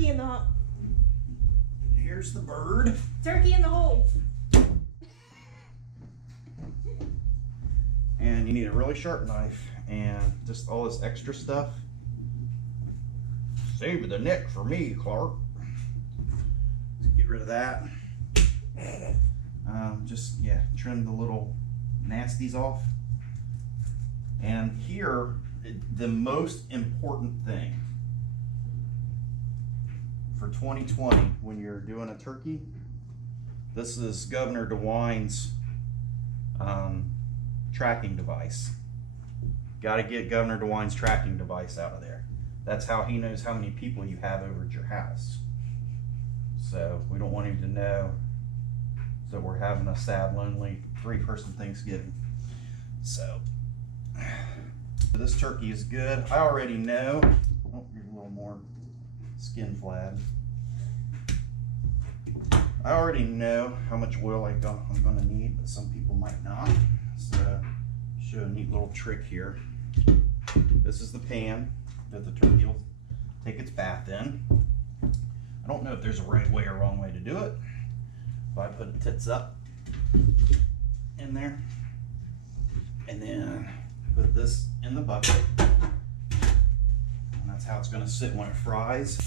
turkey in the... Here's the bird. Turkey in the hole. And you need a really sharp knife and just all this extra stuff. Save the neck for me, Clark. Let's get rid of that. Just, yeah, trim the little nasties off. And here, the most important thing for 2020 when you're doing a turkey, this is Governor DeWine's tracking device. Got to get Governor DeWine's tracking device out of there. That's how he knows how many people you have over at your house. So we don't want him to know that we're having a sad, lonely 3-person Thanksgiving. So this turkey is good. I already know. Oh, here's a little more skin flab. I already know how much oil I'm going to need, but some people might not. So show a neat little trick here. This is the pan that the turkey will take its bath in. I don't know if there's a right way or wrong way to do it. If I put the tits up in there and then put this in the bucket, and that's how it's going to sit when it fries.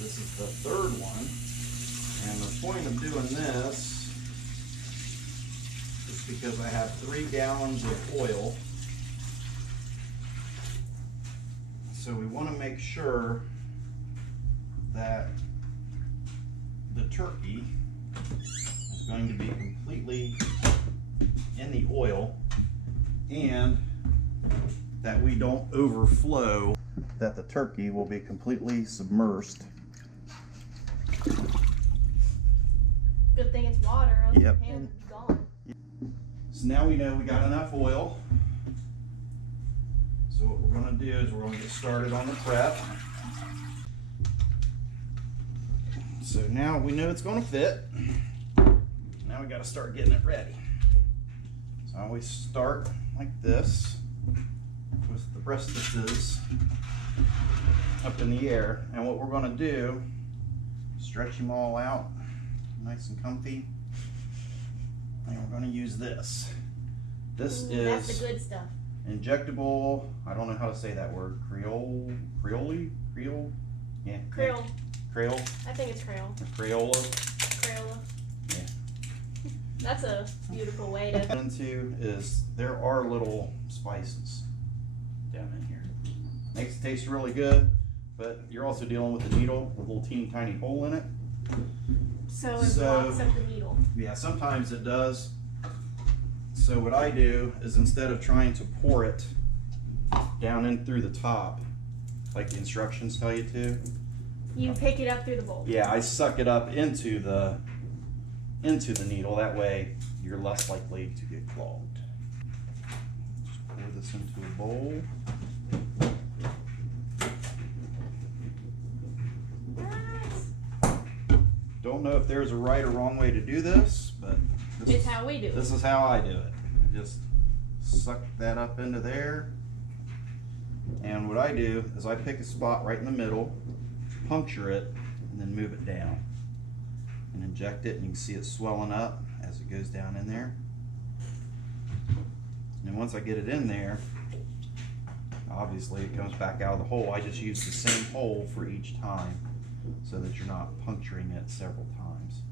This is the third one, and the point of doing this is because I have 3 gallons of oil, so we want to make sure that the turkey is going to be completely in the oil and that we don't overflow, that the turkey will be completely submersed. Good thing it's water, else Yep. your hand would be gone. So now we know we got enough oil. So what we're going to do is we're going to get started on the prep. So now we know it's going to fit. Now we got to start getting it ready. So I always start like this with the breastises up in the air. And what we're going to do, stretch them all out nice and comfy. And we're going to use this. This is that's the good stuff. Injectable, I don't know how to say that word, Creole? Yeah. Creole. Creole? I think it's Creole. Crayola? Crayola. Yeah. That's a beautiful way to... Into is, there are little spices down in here. Makes it taste really good, but you're also dealing with a needle with a little teeny tiny hole in it. So it blocks up the needle. Yeah, sometimes it does. So what I do is instead of trying to pour it down in through the top, like the instructions tell you to, you pick it up through the bowl. yeah, I suck it up into the needle. That way you're less likely to get clogged. Just pour this into a bowl. Don't know if there's a right or wrong way to do this, but it's how we do it. This is how I do it. I just suck that up into there. And what I do is I pick a spot right in the middle, puncture it, and then move it down. And inject it, and you can see it swelling up as it goes down in there. And once I get it in there, obviously it comes back out of the hole. I just use the same hole for each time so that you're not puncturing it several times.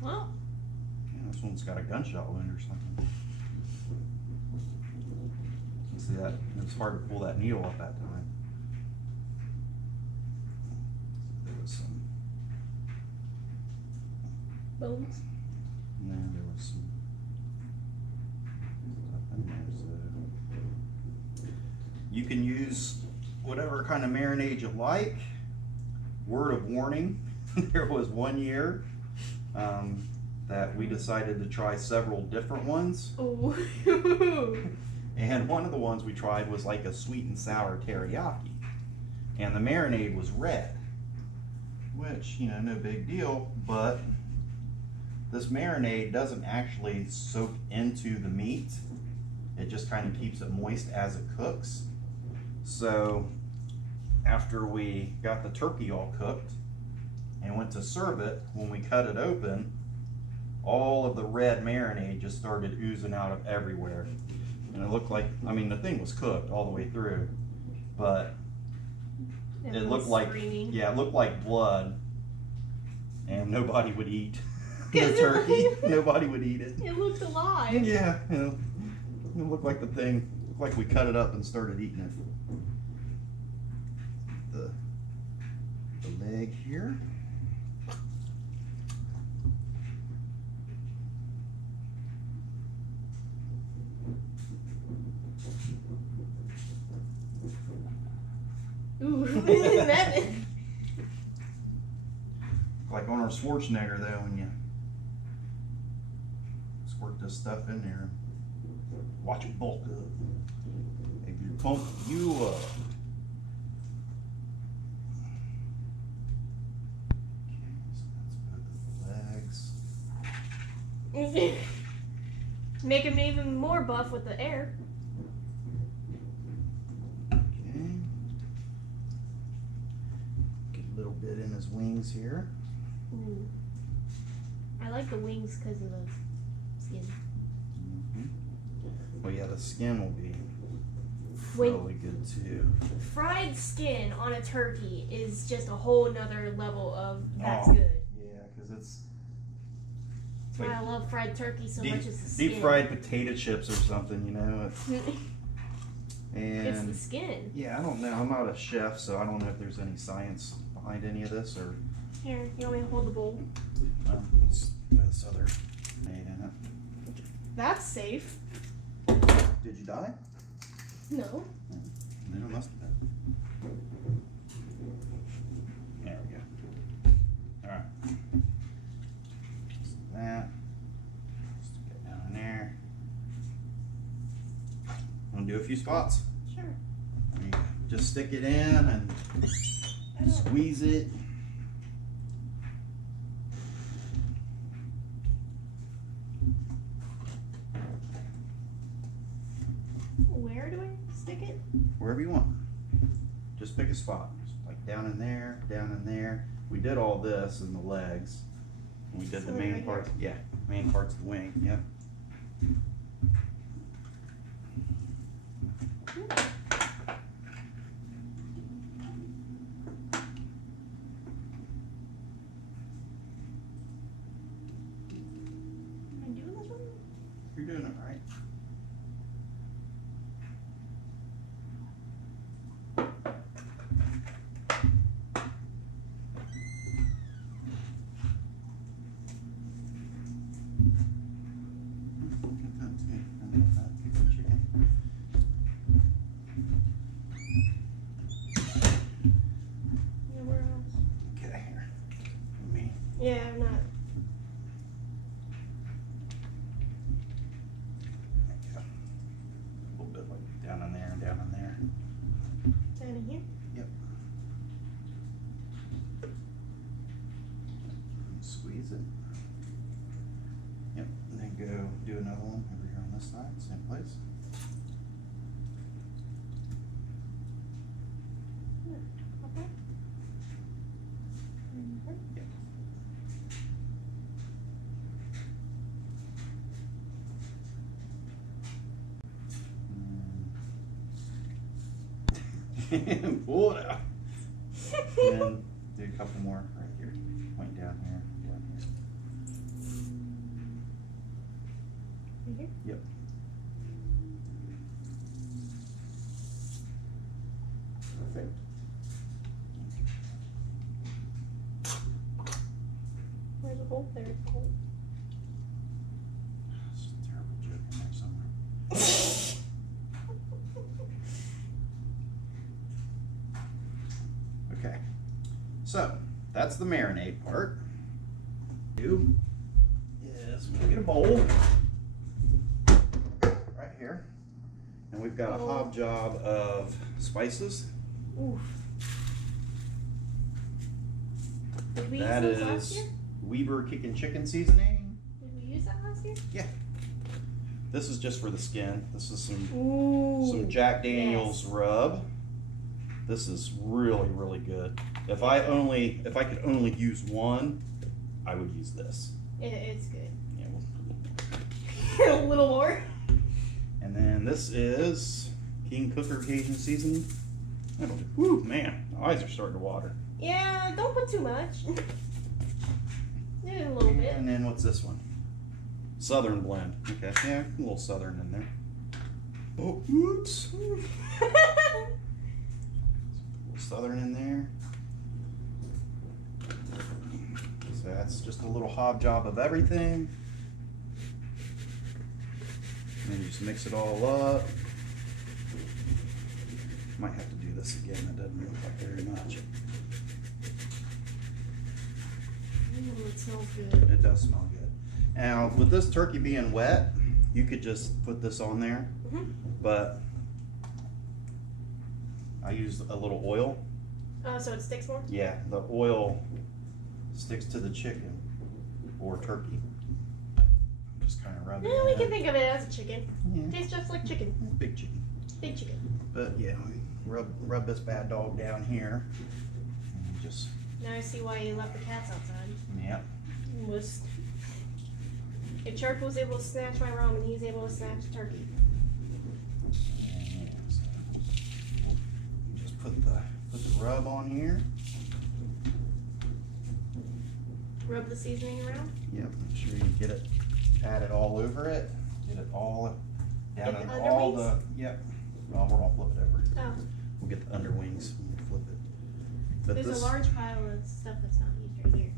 Well, yeah, this one's got a gunshot wound or something. See that? It's hard to pull that needle at that time. There was some. bones. And then there was some stuff in there. So you can use whatever kind of marinade you like. word of warning, there was one year that we decided to try several different ones. Oh. And one of the ones we tried was like a sweet and sour teriyaki. And the marinade was red, which, you know, no big deal, but this marinade doesn't actually soak into the meat. It just kind of keeps it moist as it cooks. So after we got the turkey all cooked and went to serve it, when we cut it open, all of the red marinade just started oozing out of everywhere. And it looked like, I mean, the thing was cooked all the way through, but it looked like, yeah, it looked like blood, and nobody would eat the turkey. Nobody would eat it. It looked alive. Yeah, you know, it looked like the thing, looked like we cut it up and started eating it. The leg here. Ooh, that. Like Arnold Schwarzenegger though, when you squirt this stuff in there and watch it bulk up. If you pump you up. Okay, so that's both of the legs. Make him even more buff with the air. Okay. Get a little bit in his wings here. Ooh. I like the wings because of the skin. Well, yeah, the skin will be When- really good too. Fried skin on a turkey is just a whole nother level of that's Oh, good. Yeah, because it's That's why I love fried turkey so deep, much. It's the skin. deep fried potato chips or something, you know. It's the And skin. yeah, I don't know. I'm not a chef, so I don't know if there's any science behind any of this, or Here, you want me to hold the bowl? let's put this other made in it. That's safe. Did you die? No. No, it must have been. There we go. All right. Just that. Stick it down in there. I'm gonna do a few spots. Sure. There you go. Just stick it in and squeeze it. Where do I stick it? Wherever you want. Just pick a spot. Like down in there, down in there. We did all this in the legs. We did the So main right part. Yeah, main part's the wing. Yep. Am I doing this one? You're doing it right. Yeah, where else? Okay, here. Me. Yeah, I'm not. There you go. A little bit like down in there and down in there. Down in here? Yep. Squeeze it. Yep. And then go do another one over here on this side, same place. Okay. Yep. And pull it out. And then do a couple more right here. Point down here, down here. Right here? Yep. Perfect. Where's the hole? There's the hole. It's a terrible joke in there somewhere. Okay. So that's the marinade part. Do is we'll get a bowl right here, and we've got a hob job of spices. Oof. Did we That use those last is year? Weber Kickin' Chicken seasoning. Did we use that last year? Yeah. This is just for the skin. This is some Ooh. Jack Daniel's rub. This is really, really good. If I could only use one, I would use this. It's good. Yeah, we'll A little more. and then this is King Cooker Cajun seasoning. Woo, man, my eyes are starting to water. Yeah, don't put too much. Maybe a little bit. And then what's this one? Southern blend. Okay, yeah, a little southern in there. Oh, oops. A little southern in there. So that's just a little hob job of everything. And then just mix it all up. Might have to do this again. It doesn't look like very much. Ooh, it smells good. It does smell good. Now, with this turkey being wet, you could just put this on there, but I use a little oil. Oh, so it sticks more? Yeah, the oil sticks to the chicken or turkey. Just kind of rub it Yeah, we in. can think of it as a chicken. Yeah, Tastes just like chicken. big chicken. Big chicken. But yeah, we rub this bad dog down here. And just, Now I see why you left the cats outside. yeah. If Chark was able to snatch my ramen, he's able to snatch the turkey. And so just put the rub on here. Rub the seasoning around. Yep, make sure you get it, pat it all over it, get it all down Get in the all underwings? the, yep. Well, we're gonna flip it over. Oh, We'll get the underwings and we'll flip it. But there's this, a large pile of stuff that's not used right here.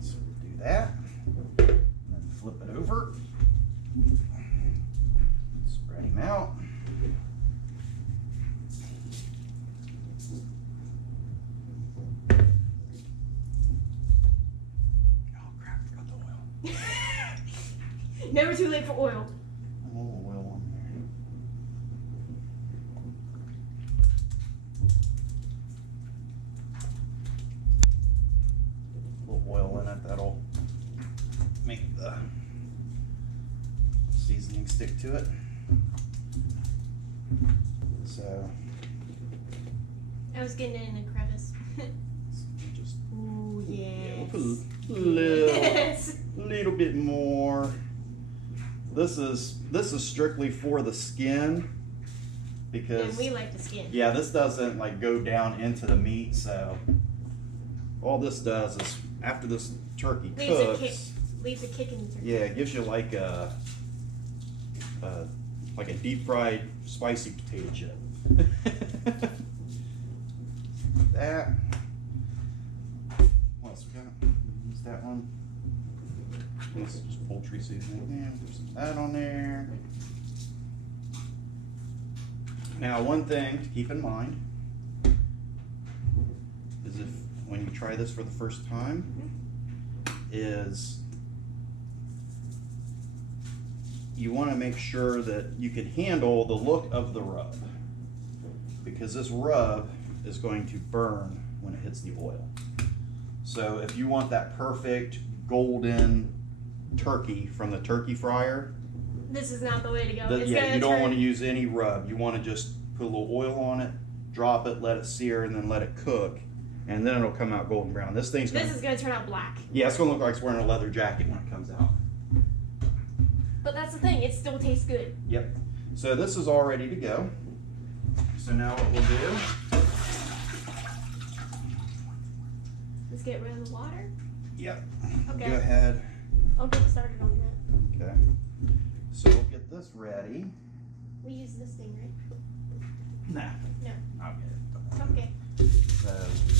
so we'll do that, and then flip it over. Spread him out. Oh crap, forgot the oil. Never too late for oil. A little oil on there. A little oil in it, that'll make the seasoning stick to it. So I was getting it in a crevice. just Ooh, yes. yeah, we'll put a little, Yes. little bit more. This is strictly for the skin because And we like the skin. yeah, this doesn't like go down into the meat. So all this does is after this turkey cooks, Leaves a kick in the turkey. yeah, it gives you like a deep fried spicy potato chip. That. What else we got? Use that one. This is just poultry seasoning. Yeah, there's some of that on there. Now, one thing to keep in mind is if when you try this for the first time, is you want to make sure that you can handle the look of the rub, because this rub is going to burn when it hits the oil. So if you want that perfect golden turkey from the turkey fryer, This is not the way to go. you don't want to use any rub. You want to just put a little oil on it, drop it, let it sear, and then let it cook, and then it'll come out golden brown. This is going to turn out black. Yeah, it's going to look like it's wearing a leather jacket when it comes out. But that's the thing, it still tastes good. Yep. So this is all ready to go. So now what we'll do, Let's get rid of the water. yep, Okay. go ahead. I'll get started on that. Okay. So we'll get this ready. We use this thing, right? Nah. No. I'll get it. Okay. So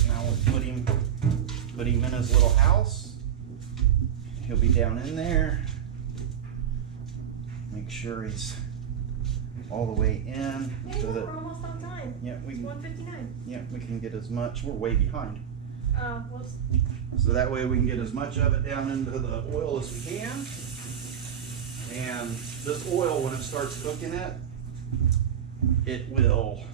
now we'll put him in his little house. He'll be down in there. Make sure he's all the way in. Hey, so look, that, we're almost on time. yeah, we can 159. Yeah, we can get as much. We're way behind. Oh, whoops. So that way we can get as much of it down into the oil as we can. And this oil, when it starts cooking it'll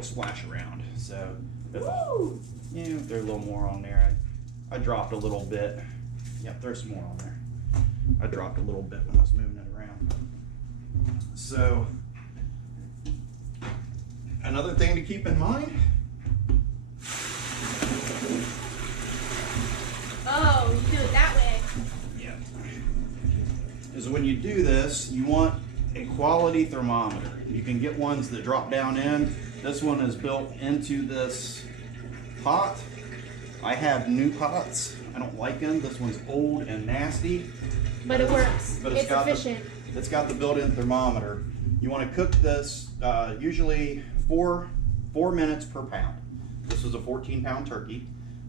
splash around. So Woo! yeah, there's a little more on there. I dropped a little bit. Yep, there's some more on there. I dropped a little bit when I was moving it around. So another thing to keep in mind. Oh, you do it that way. Yeah. Is when you do this, you want a quality thermometer. You can get ones that drop down in. This one is built into this pot. I have new pots. I don't like them. This one's old and nasty. But it works. But it's efficient. It's got the built-in thermometer. You want to cook this usually 4 minutes per pound. This was a 14-pound turkey.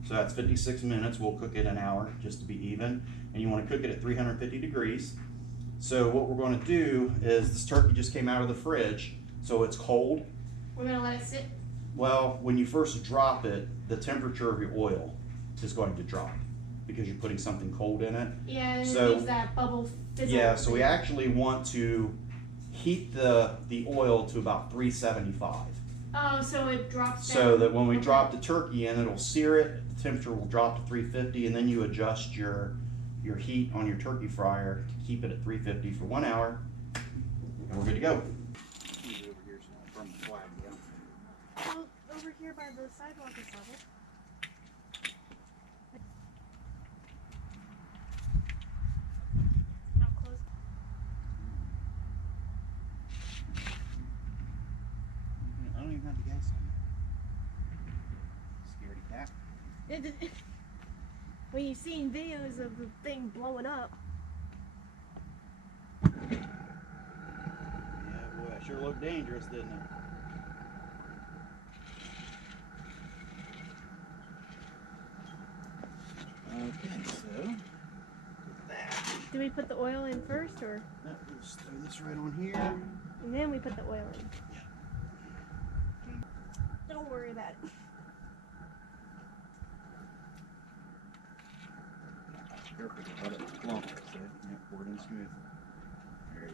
So that's 56 minutes. We'll cook it an hour just to be even. And you want to cook it at 350 degrees. So what we're going to do is this turkey just came out of the fridge, so it's cold. We're going to let it sit? Well, when you first drop it, the temperature of your oil is going to drop because you're putting something cold in it. Yeah, and so, it leaves that bubble fizzle. Yeah, so we actually want to heat the oil to about 375. Oh, so it drops down. So that when we drop the turkey in, it'll sear it. The temperature will drop to 350, and then you adjust your heat on your turkey fryer to keep it at 350 for 1 hour, and we're good to go. Well, over here by the sidewalk is level. How close? I don't even have the gas on. Scaredy cat. When you've seen videos of the thing blowing up. Yeah, boy, that sure looked dangerous, didn't it? Okay, so Do we put the oil in first, or? no, we'll just throw this right on here. And then we put the oil in. Yeah. Don't worry about it. Careful to let it plump, so yeah, pour it in smooth. There you go.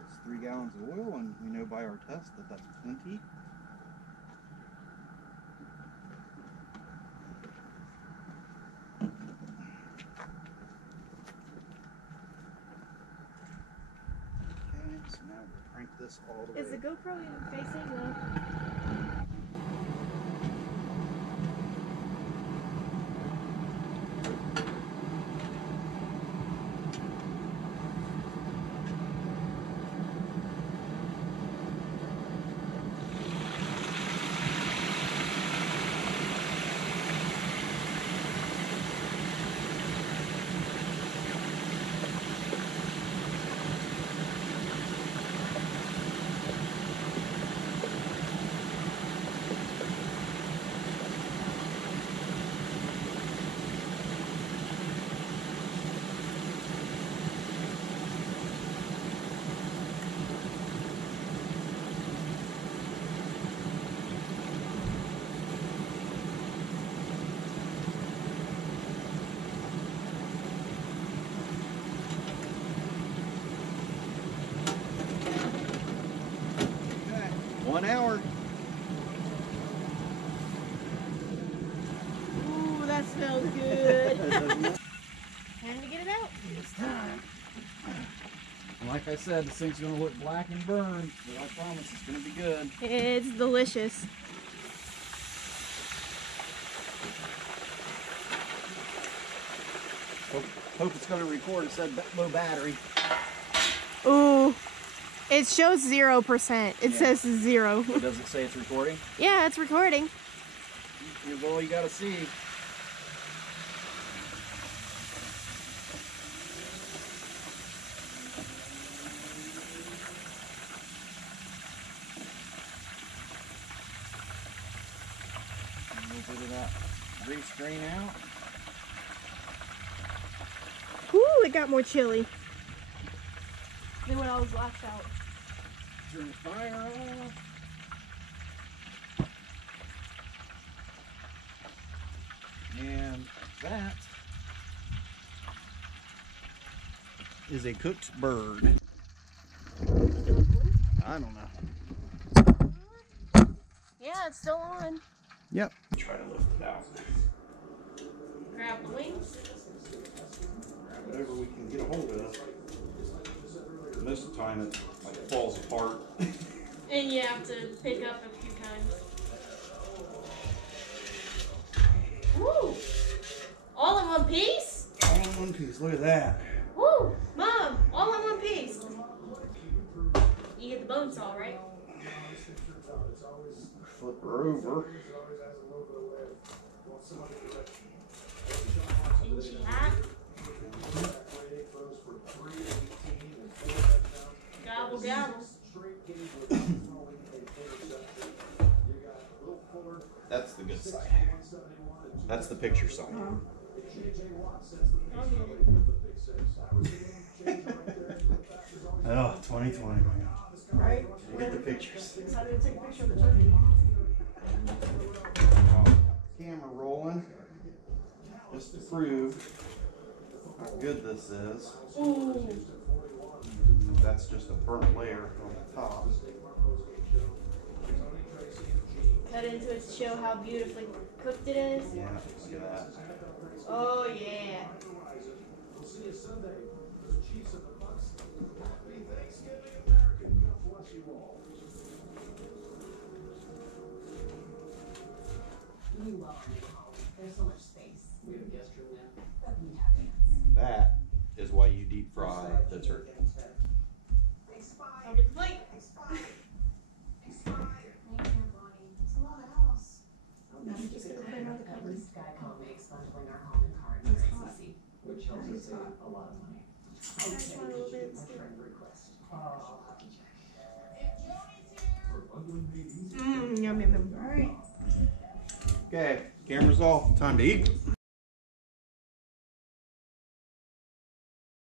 It's 3 gallons of oil, and we know by our test that that's plenty. Okay, so now we'll crank this all the way. Is the GoPro even facing the... Okay, 1 hour. Ooh, that smells good. Time to get it out. It's time. Like I said, this thing's gonna look black and burned, but I promise it's gonna be good. It's delicious. Hope it's gonna record. It said low battery. Ooh. It shows 0%. It says 0. Does it say it's recording? Yeah, it's recording. Here's all you gotta see. A little bit of that grease drain out. Ooh, it got more chilly than when I was last out. Turn the fire off. And that is a cooked bird. I don't know. Yeah, it's still on. Yep. Try to lift it out. Grab the wings. Grab whatever we can get a hold of. Most of the time it like falls apart. And you have to pick up a few times. Woo! All in one piece? All in one piece. Look at that. Woo! Mom, all in one piece. You get the bone saw, right? Flip her over. And she hat. Gobble, gobble. That's the good side. That's the picture side. Oh, 2020. Right? Get the pictures. How do you take a picture of the turkey? Camera rolling. Just to prove how good this is. Ooh. That's just a burnt layer on the top. Cut into it to show how beautifully cooked it is. Yeah, look at that. Oh, yeah. You love my home. There's so much space. We have a guest room now. That'd be happy. That is why you deep fry the turkey. I'll get the plate. It's a lot of house. At least Geico makes bundling our home and car insurance easy, which helps us save a lot of money. I would say my friend request. Yum, yum, yum. All right. Okay, camera's off. Time to eat.